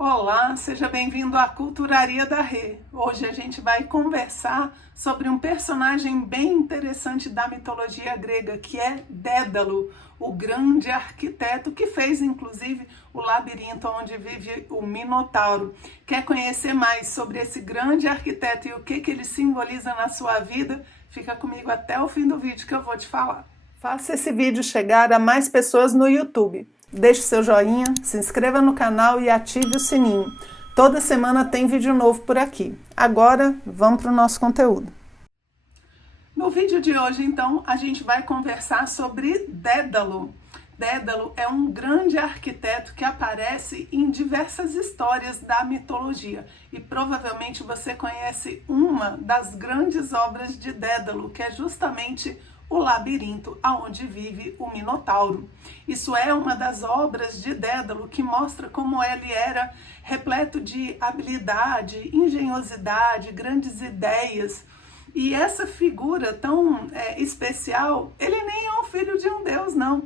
Olá, seja bem-vindo à Culturaria da Rê. Hoje a gente vai conversar sobre um personagem bem interessante da mitologia grega, que é Dédalo, o grande arquiteto que fez, inclusive, o labirinto onde vive o Minotauro. Quer conhecer mais sobre esse grande arquiteto e o que ele simboliza na sua vida? Fica comigo até o fim do vídeo que eu vou te falar. Faça esse vídeo chegar a mais pessoas no YouTube. Deixe seu joinha, se inscreva no canal e ative o sininho. Toda semana tem vídeo novo por aqui. Agora, vamos para o nosso conteúdo. No vídeo de hoje, então, a gente vai conversar sobre Dédalo. Dédalo é um grande arquiteto que aparece em diversas histórias da mitologia. E provavelmente você conhece uma das grandes obras de Dédalo, que é justamente o labirinto aonde vive o Minotauro. Isso é uma das obras de Dédalo que mostra como ele era repleto de habilidade, engenhosidade, grandes ideias. E essa figura tão especial, ele nem é um filho de um deus, não.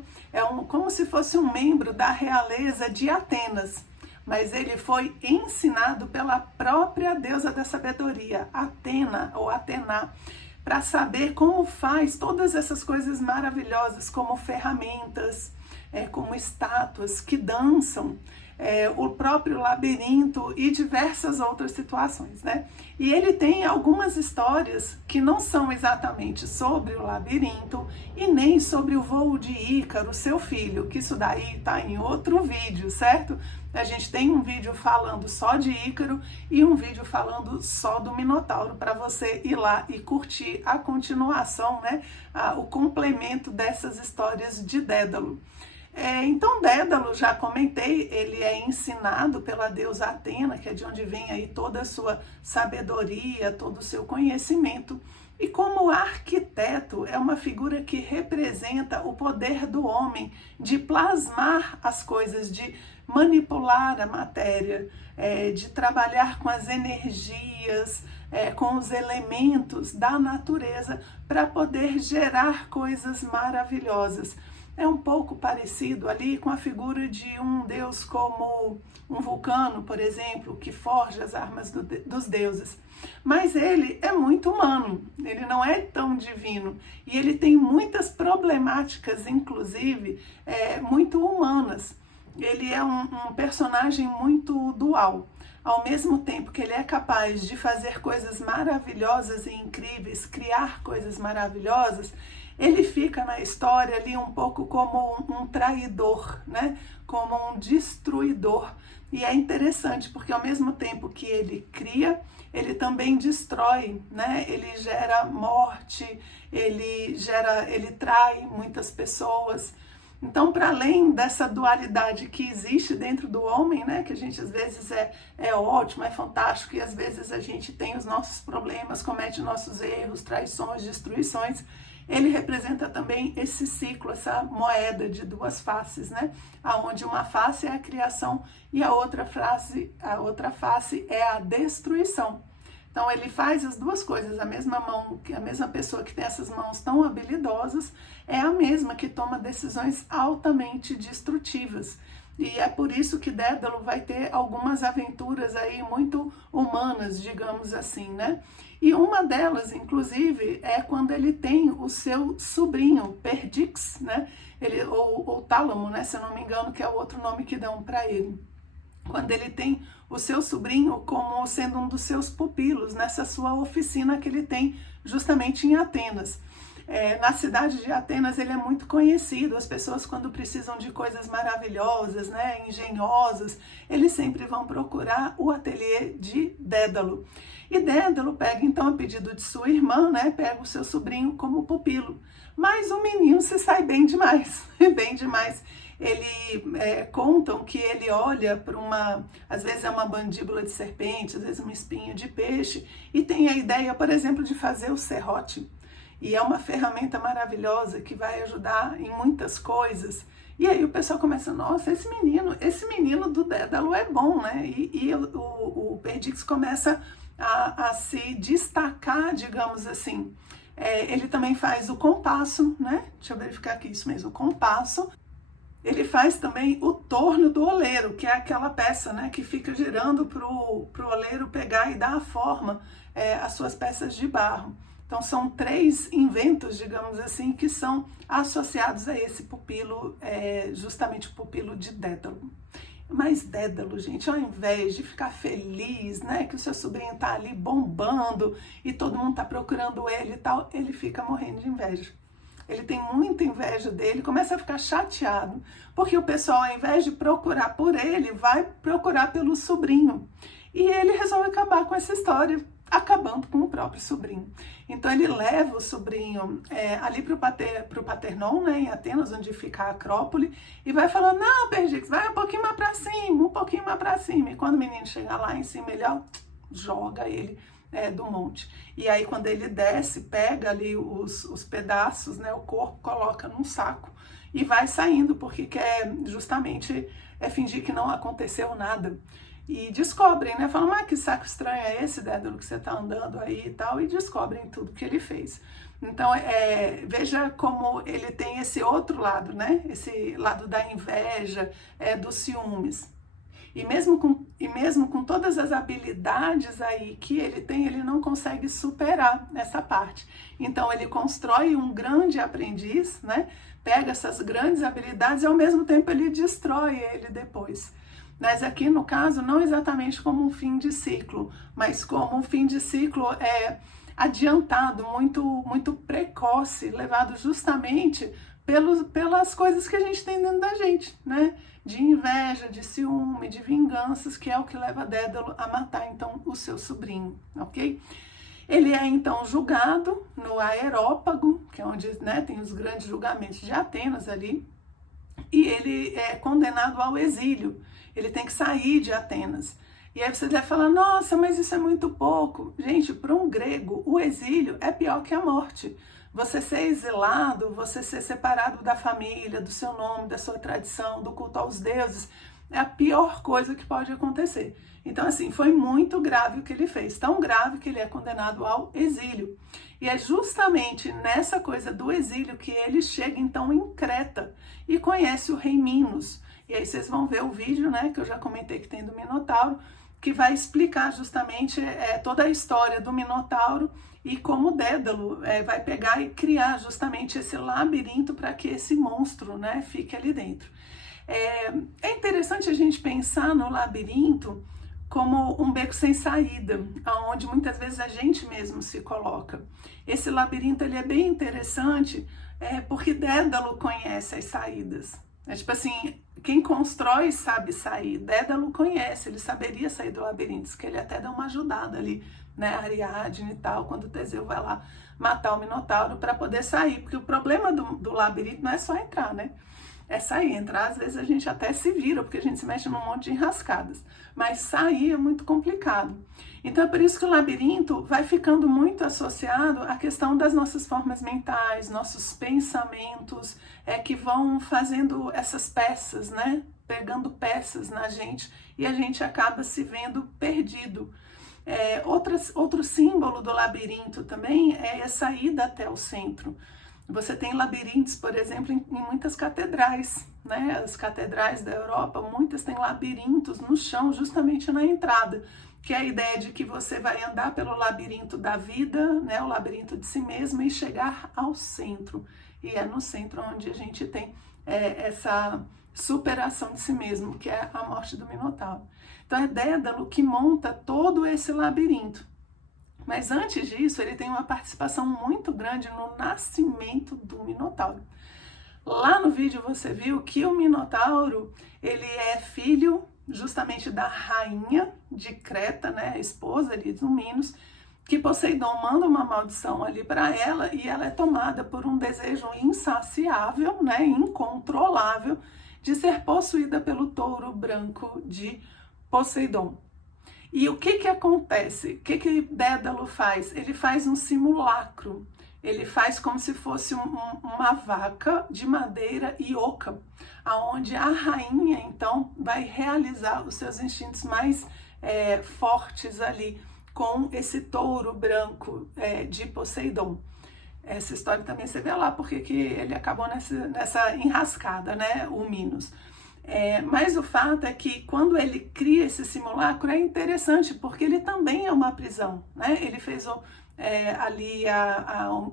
Como se fosse um membro da realeza de Atenas. Mas ele foi ensinado pela própria deusa da sabedoria, Atena ou Atena, para saber como faz todas essas coisas maravilhosas, como ferramentas, como estátuas que dançam, o próprio labirinto e diversas outras situações, né? E ele tem algumas histórias que não são exatamente sobre o labirinto e nem sobre o voo de Ícaro, seu filho, que isso daí está em outro vídeo, certo? A gente tem um vídeo falando só de Ícaro e um vídeo falando só do Minotauro, para você ir lá e curtir a continuação, né? O complemento dessas histórias de Dédalo. Então Dédalo, já comentei, ele é ensinado pela deusa Atena, que é de onde vem aí toda a sua sabedoria, todo o seu conhecimento. E como arquiteto, é uma figura que representa o poder do homem de plasmar as coisas, de manipular a matéria, de trabalhar com as energias, com os elementos da natureza para poder gerar coisas maravilhosas. É um pouco parecido ali com a figura de um deus como um Vulcano, por exemplo, que forja as armas dos deuses. Mas ele é muito humano, ele não é tão divino. E ele tem muitas problemáticas, inclusive, muito humanas. Ele é um personagem muito dual. Ao mesmo tempo que ele é capaz de fazer coisas maravilhosas e incríveis, criar coisas maravilhosas, ele fica na história ali um pouco como um traidor, né? Como um destruidor. E é interessante porque ao mesmo tempo que ele cria, ele também destrói, né? Ele gera morte, ele trai muitas pessoas. Então, para além dessa dualidade que existe dentro do homem, né, que a gente às vezes é ótimo, é fantástico, e às vezes a gente tem os nossos problemas, comete nossos erros, traições, destruições, ele representa também esse ciclo, essa moeda de duas faces, né, onde uma face é a criação e a outra face é a destruição. Então ele faz as duas coisas, a mesma pessoa que tem essas mãos tão habilidosas é a mesma que toma decisões altamente destrutivas. E é por isso que Dédalo vai ter algumas aventuras aí muito humanas, digamos assim, né? E uma delas, inclusive, é quando ele tem o seu sobrinho, Perdix, né? Ou Tálamo, né? Se eu não me engano, que é o outro nome que dão para ele. Quando ele tem o seu sobrinho como sendo um dos seus pupilos nessa sua oficina que ele tem justamente em Atenas. Na cidade de Atenas ele é muito conhecido, as pessoas quando precisam de coisas maravilhosas, né, engenhosas, eles sempre vão procurar o ateliê de Dédalo. E Dédalo pega então a pedido de sua irmã, né, pega o seu sobrinho como pupilo. Mas o menino se sai bem demais, bem demais. Contam que ele olha para às vezes é uma mandíbula de serpente, às vezes uma espinha de peixe, e tem a ideia, por exemplo, de fazer o serrote. E é uma ferramenta maravilhosa que vai ajudar em muitas coisas. E aí o pessoal começa, nossa, esse menino do Dédalo é bom, né? E o Perdix começa a se destacar, digamos assim. Ele também faz o compasso, né? Deixa eu verificar aqui, isso mesmo, o compasso. Ele faz também o torno do oleiro, que é aquela peça, né, que fica girando para o oleiro pegar e dar a forma às suas peças de barro. Então são 3 inventos, digamos assim, que são associados a esse pupilo, justamente o pupilo de Dédalo. Mas Dédalo, gente, ao invés de ficar feliz, né, que o seu sobrinho tá ali bombando e todo mundo tá procurando ele e tal, ele fica morrendo de inveja. Ele tem muita inveja dele, começa a ficar chateado, porque o pessoal, ao invés de procurar por ele, vai procurar pelo sobrinho. E ele resolve acabar com essa história, acabando com o próprio sobrinho. Então ele leva o sobrinho ali para o Paternon, né, em Atenas, onde fica a Acrópole, e vai falando, não, Perdix, vai um pouquinho mais para cima, um pouquinho mais para cima. E quando o menino chega lá em cima, ele joga ele do monte. E aí quando ele desce, pega ali os pedaços, né, o corpo, coloca num saco e vai saindo, porque quer justamente fingir que não aconteceu nada. E descobrem, né? Falam, que saco estranho é esse, Dédalo, que você tá andando aí e tal, e descobrem tudo que ele fez. Então, veja como ele tem esse outro lado, né? Esse lado da inveja, dos ciúmes. E mesmo com todas as habilidades aí que ele tem, ele não consegue superar essa parte. Então, ele constrói um grande aprendiz, né? Pega essas grandes habilidades e, ao mesmo tempo, ele destrói ele depois. Mas aqui, no caso, não exatamente como um fim de ciclo, mas como um fim de ciclo adiantado, muito precoce, levado justamente pelas coisas que a gente tem dentro da gente, né? De inveja, de ciúme, de vinganças, que é o que leva Dédalo a matar, então, o seu sobrinho, ok? Ele é, então, julgado no Aerópago, que é onde, né, tem os grandes julgamentos de Atenas ali, e ele é condenado ao exílio. Ele tem que sair de Atenas. E aí você deve falar, nossa, mas isso é muito pouco. Gente, para um grego, o exílio é pior que a morte. Você ser exilado, você ser separado da família, do seu nome, da sua tradição, do culto aos deuses, é a pior coisa que pode acontecer. Então, assim, foi muito grave o que ele fez. Tão grave que ele é condenado ao exílio. E é justamente nessa coisa do exílio que ele chega, então, em Creta e conhece o rei Minos. E aí vocês vão ver o vídeo, né, que eu já comentei que tem do Minotauro, que vai explicar justamente toda a história do Minotauro e como Dédalo vai pegar e criar justamente esse labirinto para que esse monstro, né, fique ali dentro. É interessante a gente pensar no labirinto como um beco sem saída, onde muitas vezes a gente mesmo se coloca. Esse labirinto ele é bem interessante porque Dédalo conhece as saídas. Tipo assim, quem constrói sabe sair. Dédalo conhece, ele saberia sair do labirinto, que ele até dá uma ajudada ali, né, Ariadne e tal, quando o Teseu vai lá matar o Minotauro para poder sair, porque o problema do labirinto não é só entrar, né? É sair, entrar às vezes a gente até se vira, porque a gente se mexe num monte de enrascadas, mas sair é muito complicado. Então é por isso que o labirinto vai ficando muito associado à questão das nossas formas mentais, nossos pensamentos, que vão fazendo essas peças, né? Pegando peças na gente e a gente acaba se vendo perdido. Outro símbolo do labirinto também é a saída até o centro. Você tem labirintos, por exemplo, em muitas catedrais, né? As catedrais da Europa, muitas têm labirintos no chão, justamente na entrada, que é a ideia de que você vai andar pelo labirinto da vida, né? O labirinto de si mesmo e chegar ao centro. E é no centro onde a gente tem essa superação de si mesmo, que é a morte do Minotauro. Então é Dédalo que monta todo esse labirinto. Mas antes disso, ele tem uma participação muito grande no nascimento do Minotauro. Lá no vídeo você viu que o Minotauro, ele é filho justamente da rainha de Creta, né, a esposa ali do Minos, que Poseidon manda uma maldição ali para ela e ela é tomada por um desejo insaciável, né, incontrolável, de ser possuída pelo touro branco de Poseidon. E o que acontece? O que Dédalo faz? Ele faz um simulacro. Ele faz como se fosse uma vaca de madeira e oca, aonde a rainha, então, vai realizar os seus instintos mais fortes ali, com esse touro branco de Poseidon. Essa história também você vê lá, porque que ele acabou nessa enrascada, né, o Minos. Mas o fato é que quando ele cria esse simulacro é interessante, porque ele também é uma prisão, né? Ele fez ali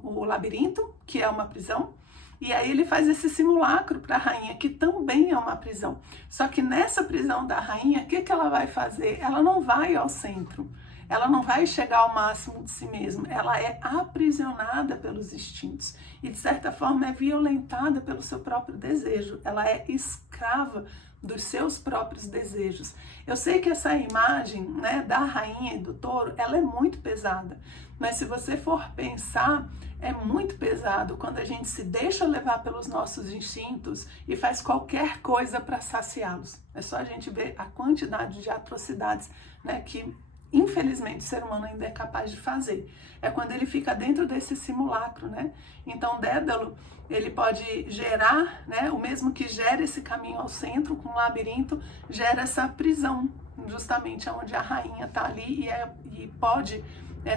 o labirinto, que é uma prisão, e aí ele faz esse simulacro para a rainha, que também é uma prisão. Só que nessa prisão da rainha, o que ela vai fazer? Ela não vai ao centro, ela não vai chegar ao máximo de si mesma, ela é aprisionada pelos instintos e, de certa forma, é violentada pelo seu próprio desejo, ela é escrava dos seus próprios desejos. Eu sei que essa imagem, né, da rainha e do touro, ela é muito pesada, mas se você for pensar, é muito pesado quando a gente se deixa levar pelos nossos instintos e faz qualquer coisa para saciá-los. É só a gente ver a quantidade de atrocidades, né, que infelizmente o ser humano ainda é capaz de fazer. É quando ele fica dentro desse simulacro, né? Então Dédalo, ele pode gerar, né, o mesmo que gera esse caminho ao centro com o labirinto, gera essa prisão, justamente onde a rainha está ali e pode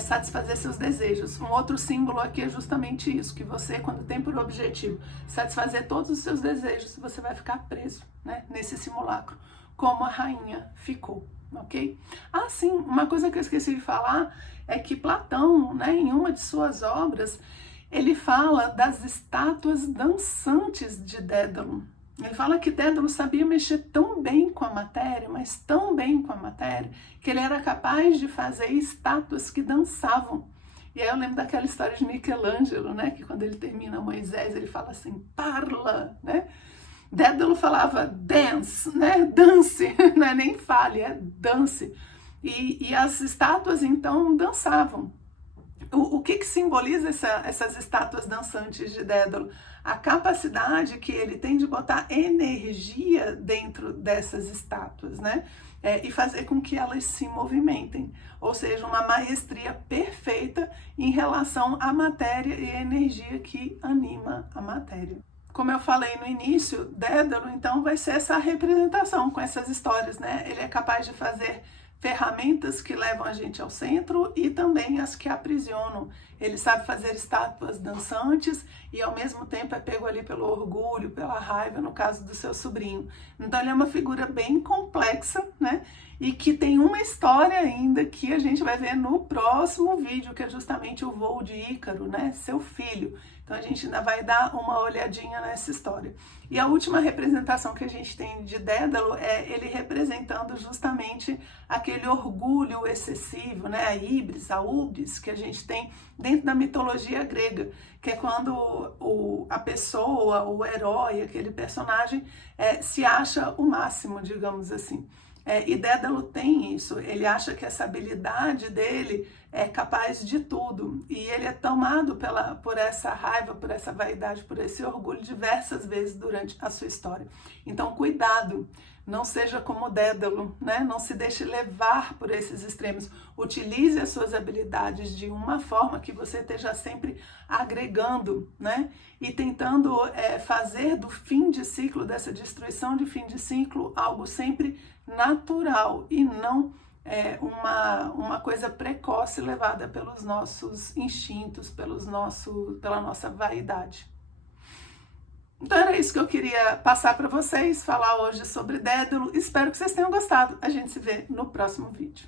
satisfazer seus desejos. Um outro símbolo aqui é justamente isso, que você, quando tem por objetivo satisfazer todos os seus desejos, você vai ficar preso, né, nesse simulacro, como a rainha ficou. Ok? Ah, sim, uma coisa que eu esqueci de falar é que Platão, né, em uma de suas obras, ele fala das estátuas dançantes de Dédalo. Ele fala que Dédalo sabia mexer tão bem com a matéria, mas tão bem com a matéria, que ele era capaz de fazer estátuas que dançavam. E aí eu lembro daquela história de Michelangelo, né, que quando ele termina Moisés, ele fala assim, parla, né? Dédalo falava dance, né? Dance, não é nem fale, é dance. E as estátuas então dançavam. O que simboliza essas estátuas dançantes de Dédalo? A capacidade que ele tem de botar energia dentro dessas estátuas, né? E fazer com que elas se movimentem. Ou seja, uma maestria perfeita em relação à matéria e à energia que anima a matéria. Como eu falei no início, Dédalo então vai ser essa representação com essas histórias, né? Ele é capaz de fazer ferramentas que levam a gente ao centro e também as que aprisionam. Ele sabe fazer estátuas dançantes e ao mesmo tempo é pego ali pelo orgulho, pela raiva, no caso do seu sobrinho. Então ele é uma figura bem complexa, né? E que tem uma história ainda que a gente vai ver no próximo vídeo, que é justamente o voo de Ícaro, né? Seu filho. Então a gente ainda vai dar uma olhadinha nessa história. E a última representação que a gente tem de Dédalo é ele representando justamente aquele orgulho excessivo, né? A híbris, a ubris, que a gente tem dentro da mitologia grega, que é quando a pessoa, o herói, aquele personagem se acha o máximo, digamos assim. E Dédalo tem isso, ele acha que essa habilidade dele é capaz de tudo, e ele é tomado por essa raiva, por essa vaidade, por esse orgulho diversas vezes durante a sua história. Então cuidado, não seja como Dédalo, né? Não se deixe levar por esses extremos, utilize as suas habilidades de uma forma que você esteja sempre agregando, né? E tentando fazer do fim de ciclo, dessa destruição de fim de ciclo, algo sempre natural e não uma coisa precoce levada pelos nossos instintos, pela nossa vaidade. Então era isso que eu queria passar para vocês, falar hoje sobre Dédalo. Espero que vocês tenham gostado. A gente se vê no próximo vídeo.